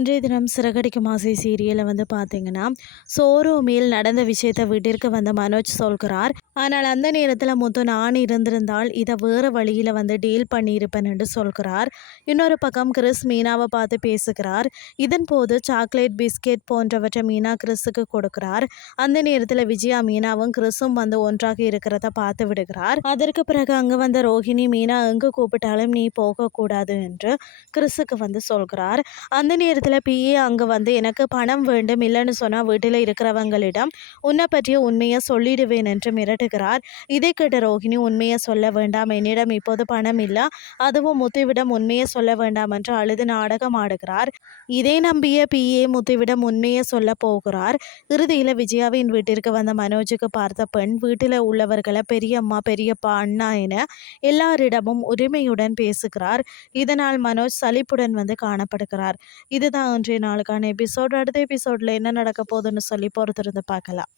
இன்றைய தினம் சிறகடிக்கும் ஆசை சீரியலை பார்த்தீங்கன்னா, ஷோரூமில் நடந்த விஷயத்தை வீட்டிற்கு மனோஜ் சொல்கிறார். ஆனால் அந்த நேரத்தில் முத்து நான் இருந்திருந்தால் இதை வேறு வழியில் டீல் பண்ணியிருப்பேன் என்று சொல்கிறார். இன்னொரு பக்கம் கிறிஸ் மீனாவை பார்த்து பேசுகிறார். இதன் போது சாக்லேட் பிஸ்கெட் போன்றவற்றை மீனா கிறிஸுக்கு கொடுக்கிறார். அந்த நேரத்தில் விஜயா மீனாவும் கிறிஸும் ஒன்றாக இருக்கிறத பார்த்து விடுகிறார். அதற்கு பிறகு அங்கே வந்த ரோஹிணி மீனா எங்கு கூப்பிட்டாலும் நீ போகக்கூடாது என்று கிறிஸுக்கு சொல்கிறார். அந்த நேரத்தில் பிஏ அங்கே எனக்கு பணம் வேண்டும், இல்லைன்னு சொன்னால் வீட்டில் இருக்கிறவங்களிடம் உன்னை பற்றிய உண்மையை சொல்லிடுவேன் என்று மிரட்டுகிறார். இதை கேட்ட ரோஹிணி உண்மையை சொல்ல வேண்டாம், என்னிடம் இப்போது பணம் இல்லை, அதுவும் முத்துவிடம் உண்மையை சொல்ல வேண்டாம் என்று அழுது நாடகம் ஆடுகிறார். இதை நம்பிய பிஏ முத்துவிடம் உண்மையை சொல்ல போகிறார். இறுதியில் விஜயாவின் வீட்டிற்கு வந்த மனோஜுக்கு பார்த்த பெண் வீட்டில் உள்ளவர்களை பெரியம்மா பெரியப்பா அண்ணா என எல்லாரிடமும் உரிமையுடன் பேசுகிறார். இதனால் மனோஜ் சலிப்புடன் காணப்படுகிறார். இதுதான் இன்றைய நாளுக்கான எபிசோட். அடுத்த எபிசோட்ல என்ன நடக்க போகுதுன்னு சொல்லி பொறுத்திருந்து பார்க்கலாம்.